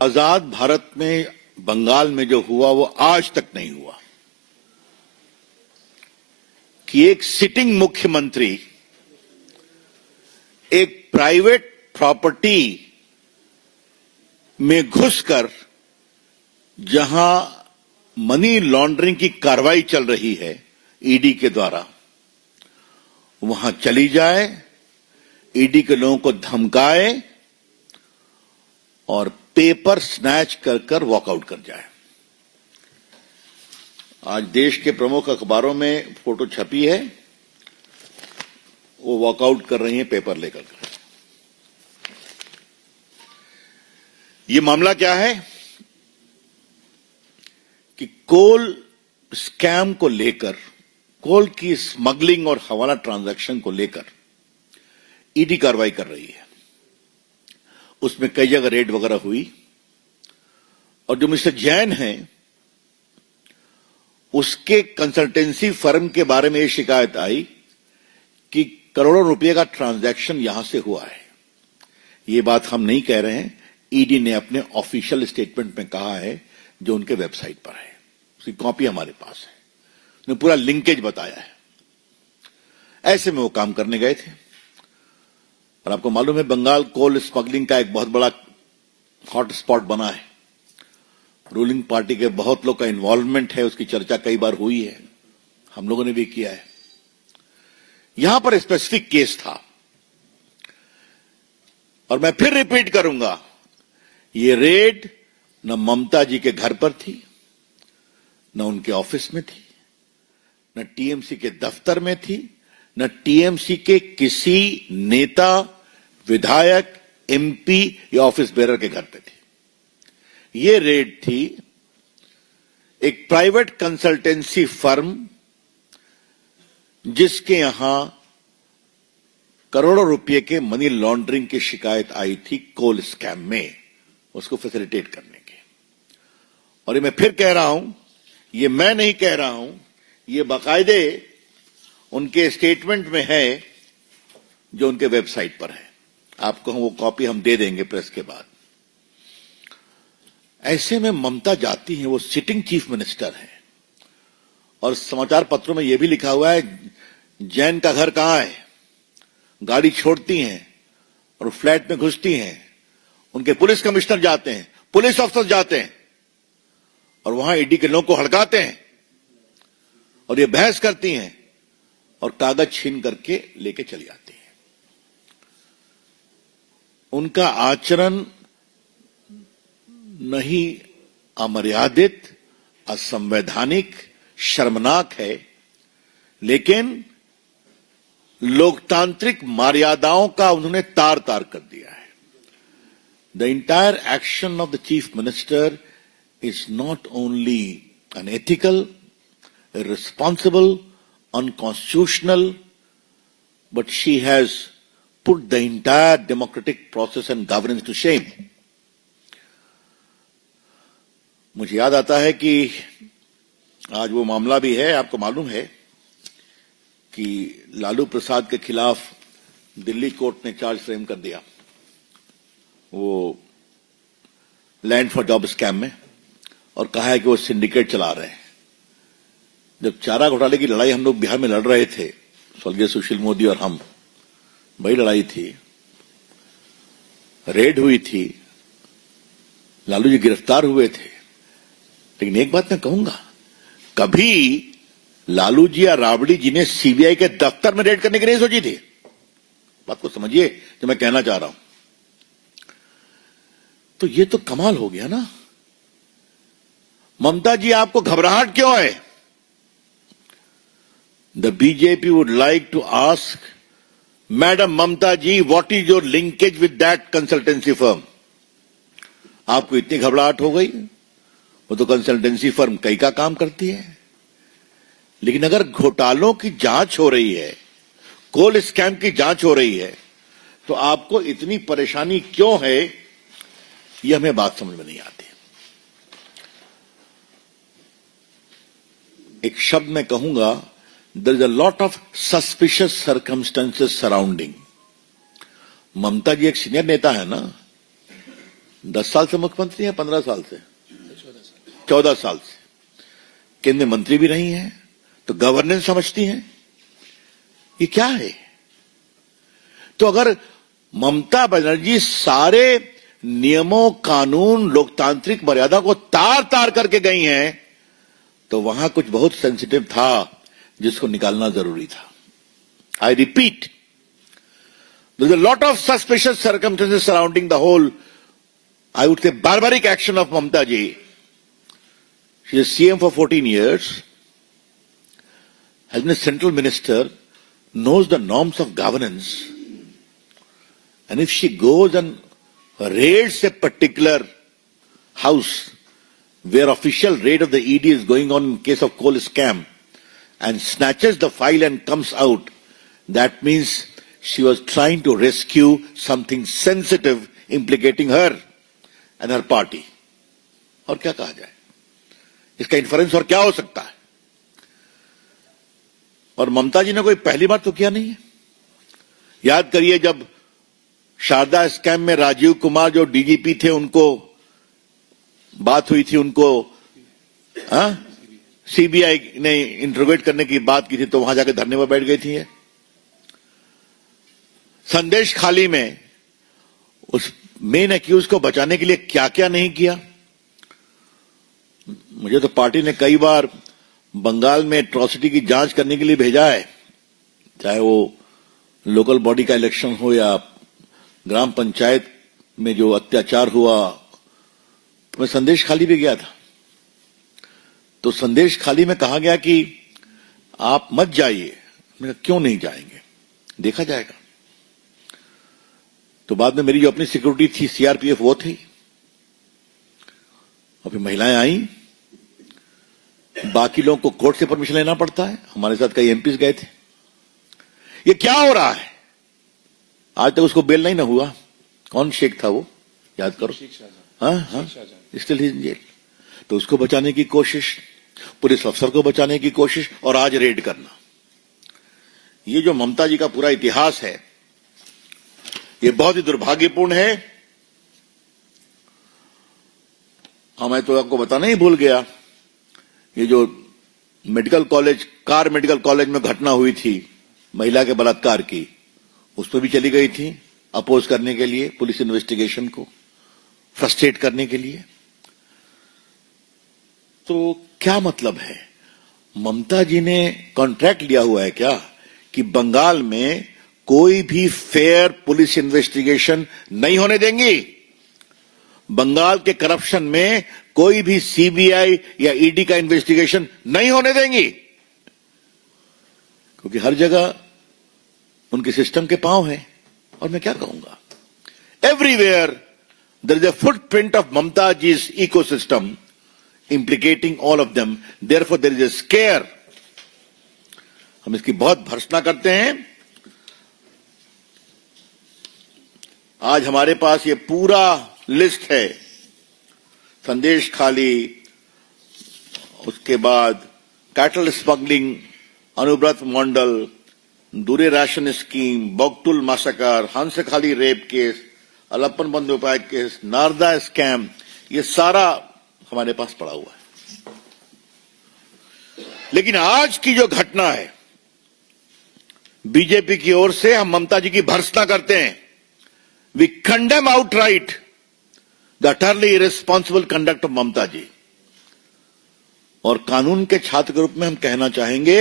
आजाद भारत में बंगाल में जो हुआ वो आज तक नहीं हुआ कि एक सिटिंग मुख्यमंत्री एक प्राइवेट प्रॉपर्टी में घुसकर जहां मनी लॉन्ड्रिंग की कार्रवाई चल रही है ईडी के द्वारा वहां चली जाए, ईडी के लोगों को धमकाए और पेपर स्नैच कर कर वॉकआउट कर जाए। आज देश के प्रमुख अखबारों में फोटो छपी है, वो वॉकआउट कर रही हैं पेपर लेकर। ये मामला क्या है कि कोल स्कैम को लेकर, कोल की स्मगलिंग और हवाला ट्रांजैक्शन को लेकर ईडी कार्रवाई कर रही है। उसमें कई जगह रेड वगैरह हुई और जो मिस्टर जैन हैं उसके कंसल्टेंसी फर्म के बारे में यह शिकायत आई कि करोड़ों रुपए का ट्रांजैक्शन यहां से हुआ है। ये बात हम नहीं कह रहे हैं, ईडी ने अपने ऑफिशियल स्टेटमेंट में कहा है जो उनके वेबसाइट पर है, उसकी कॉपी हमारे पास है, उन्होंने पूरा लिंकेज बताया है। ऐसे में वो काम करने गए थे और आपको मालूम है बंगाल कोल स्मगलिंग का एक बहुत बड़ा हॉट स्पॉट बना है। रूलिंग पार्टी के बहुत लोग का इन्वॉल्वमेंट है, उसकी चर्चा कई बार हुई है, हम लोगों ने भी किया है। यहां पर स्पेसिफिक केस था और मैं फिर रिपीट करूंगा, ये रेड न ममता जी के घर पर थी, न उनके ऑफिस में थी, न टीएमसी के दफ्तर में थी, न टीएमसी के किसी नेता, विधायक, एमपी या ऑफिस बेरर के घर पे थी। ये रेड थी एक प्राइवेट कंसल्टेंसी फर्म जिसके यहां करोड़ों रुपए के मनी लॉन्ड्रिंग की शिकायत आई थी कोल स्कैम में, उसको फैसिलिटेट करने के। और ये मैं फिर कह रहा हूं, ये मैं नहीं कह रहा हूं, ये बाकायदे उनके स्टेटमेंट में है जो उनके वेबसाइट पर है। आपको वो कॉपी हम दे देंगे प्रेस के बाद। ऐसे में ममता जाती हैं, वो सिटिंग चीफ मिनिस्टर है और समाचार पत्रों में यह भी लिखा हुआ है जैन का घर कहां है, गाड़ी छोड़ती हैं और फ्लैट में घुसती हैं, उनके पुलिस कमिश्नर जाते हैं, पुलिस अफसर जाते हैं और वहां ईडी के लोगों को हड़काते हैं और ये बहस करती हैं और कागज छीन करके लेके चली आती हैं। उनका आचरण नहीं अमर्यादित, असंवैधानिक, शर्मनाक है, लेकिन लोकतांत्रिक मर्यादाओं का उन्होंने तार तार कर दिया है। The entire action of the chief minister is not only unethical, irresponsible, unconstitutional, but she has put the entire democratic process and governance to shame. मुझे याद आता है कि आज वो मामला भी है, आपको मालूम है कि लालू प्रसाद के खिलाफ दिल्ली कोर्ट ने चार्ज फ्रेम कर दिया वो लैंड फॉर जॉब स्कैम में और कहा है कि वो सिंडिकेट चला रहे हैं। जब चारा घोटाले की लड़ाई हम लोग बिहार में लड़ रहे थे, स्वर्गीय सुशील मोदी और हम, बड़ी लड़ाई थी, रेड हुई थी, लालू जी गिरफ्तार हुए थे, लेकिन एक बात मैं कहूंगा, कभी लालू जी या राबड़ी जी ने सीबीआई के दफ्तर में रेड करने की नहीं सोची थी। बात को समझिए जो मैं कहना चाह रहा हूं। तो ये तो कमाल हो गया ना। ममता जी आपको घबराहट क्यों है? The BJP would like to ask Madam Mamta ji, what is your linkage with that consultancy firm? आपको इतनी घबराहट हो गई? वो तो कंसल्टेंसी फर्म कई का काम करती है। लेकिन अगर घोटालों की जांच हो रही है, कोल स्कैम की जांच हो रही है, तो आपको इतनी परेशानी क्यों है, यह हमें बात समझ में नहीं आती। एक शब्द मैं कहूंगा, there is a lot of suspicious circumstances surrounding. ममता जी एक सीनियर नेता है ना, 10 साल से मुख्यमंत्री है, 15 साल से, 14 साल से केंद्रीय मंत्री भी रही हैं, तो गवर्नेंस समझती हैं। ये क्या है? तो अगर ममता बनर्जी सारे नियमों, कानून, लोकतांत्रिक मर्यादा को तार तार करके गई हैं, तो वहां कुछ बहुत सेंसिटिव था जिसको निकालना जरूरी था। I repeat, there's a lot of suspicious circumstances surrounding the whole, I would say, barbaric action of Mamta ji. She is CM for 14 years, has been a central minister, knows the norms of governance, and if she goes and raids a particular house where official raid of the ED is going on in case of coal scam and snatches the file and comes out, that means she was trying to rescue something sensitive implicating her and her party. और क्या कहा जाए? इसका inference और क्या हो सकता है? और ममता जी ने कोई पहली बार तो किया नहीं है। याद करिए, जब शारदा स्कैम में राजीव कुमार जो डीजीपी थे, उनको बात हुई थी, उनको सीबीआई ने इंटरोगेट करने की बात की थी, तो वहां जाकर धरने पर बैठ गई थी। संदेश खाली में उस मेन एक्यूज को बचाने के लिए क्या क्या नहीं किया। मुझे तो पार्टी ने कई बार बंगाल में एट्रॉसिटी की जांच करने के लिए भेजा है, चाहे वो लोकल बॉडी का इलेक्शन हो या ग्राम पंचायत में जो अत्याचार हुआ। मैं संदेश खाली भी गया था, तो संदेश खाली में कहा गया कि आप मत जाइए। मैंने कहा क्यों नहीं जाएंगे, देखा जाएगा। तो बाद में मेरी जो अपनी सिक्योरिटी थी, सीआरपीएफ, वो थी, और फिर महिलाएं आई। बाकी लोगों को कोर्ट से परमिशन लेना पड़ता है, हमारे साथ कई एमपीज गए थे। ये क्या हो रहा है? आज तक उसको बेल नहीं ना हुआ। कौन शेख था वो, याद करो। हाँ, स्टिल ही इन जेल। तो उसको बचाने की कोशिश, पुलिस अफसर को बचाने की कोशिश, और आज रेड करना। ये जो ममता जी का पूरा इतिहास है, ये बहुत ही दुर्भाग्यपूर्ण है। मैं तो आपको बताना ही भूल गया, ये जो medical college, car medical college में घटना हुई थी महिला के बलात्कार की, उस पर भी चली गई थी अपोज करने के लिए, पुलिस इन्वेस्टिगेशन को फ्रस्ट्रेट करने के लिए। तो क्या मतलब है? ममता जी ने कॉन्ट्रैक्ट लिया हुआ है क्या कि बंगाल में कोई भी फेयर पुलिस इन्वेस्टिगेशन नहीं होने देंगी, बंगाल के करप्शन में कोई भी सीबीआई या ईडी का इन्वेस्टिगेशन नहीं होने देंगी, क्योंकि हर जगह उनके सिस्टम के पांव हैं। और मैं क्या कहूंगा, everywhere there is a footprint of Mamata जी's ecosystem implicating all of them, therefore there is a scare। हम इसकी बहुत भर्त्सना करते हैं। आज हमारे पास ये पूरा लिस्ट है, संदेश खाली, उसके बाद कैटल स्मगलिंग, अनुव्रत मंडल, दूरे ration scheme, बोगटुल massacre, Hanskhali rape case, Alapan Bandyopadhyay case, Narada scam, ये सारा हमारे पास पड़ा हुआ है। लेकिन आज की जो घटना है, बीजेपी की ओर से हम ममता जी की भर्त्सना करते हैं। We condemn outright the utterly irresponsible conduct of Mamata ji. और कानून के छात्र के रूप में हम कहना चाहेंगे,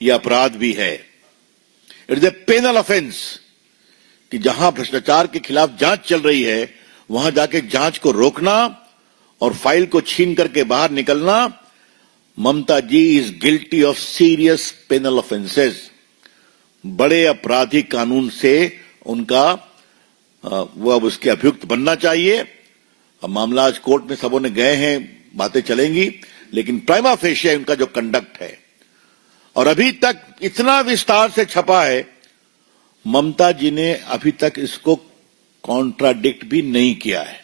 यह अपराध भी है। It is a penal offence कि जहां भ्रष्टाचार के खिलाफ जांच चल रही है, वहां जाके जांच को रोकना और फाइल को छीन करके बाहर निकलना। Mamata ji is guilty of serious penal offences. बड़े आपराधिक कानून से उनका वो अब उसके अभियुक्त बनना चाहिए। अब मामला आज कोर्ट में सबों ने गए हैं, बातें चलेंगी, लेकिन प्राइमा फेशिया उनका जो कंडक्ट है, और अभी तक इतना विस्तार से छपा है, ममता जी ने अभी तक इसको कॉन्ट्राडिक्ट भी नहीं किया है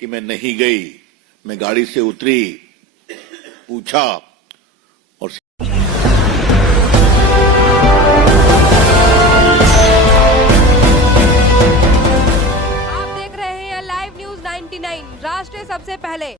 कि मैं नहीं गई, मैं गाड़ी से उतरी, पूछा। और आप देख रहे हैं लाइव न्यूज 9 99 राष्ट्र सबसे पहले।